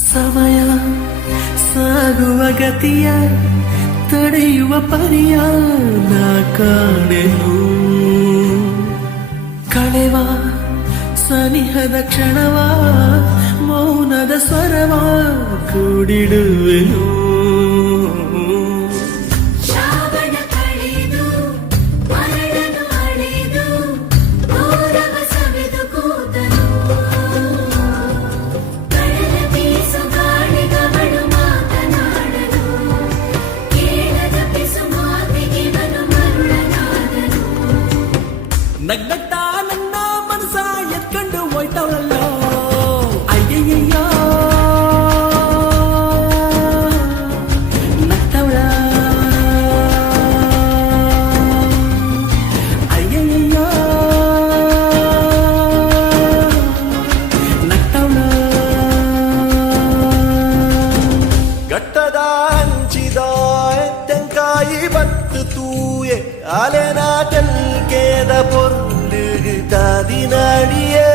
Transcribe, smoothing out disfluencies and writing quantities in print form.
ಸಮಯ ಸಾಗುವ ಗತಿಯ ತಡೆಯುವ ಪರಿಯ ನಾ ಕಾಣೆನು ಕಳೆವ ಸನಿಹದ ಕ್ಷಣವ ಮೌನದ ಸ್ವರವ ಕೂಡಿಡುವೆನು ನಗ್ನಗ್ತಾ ನನ್ನ ಮನಸ ಎತ್ಕೊಂಡು ಹೋಯ್ತವಳಲ್ಲೋ ಅಯ್ಯಯ್ಯೋ ನಗ್ತವಳ ಅಯ್ಯಯ್ಯೋ ನಗ್ತವಳ ಗಟ್ಟದ ಹಂಚಿದ ತೆಂಕಾಯಿ ಬತ್ತು ತೂಯೆ ಅಲೆನ ತೆಲ್ಕೇದ பொருள் தாதினாடியே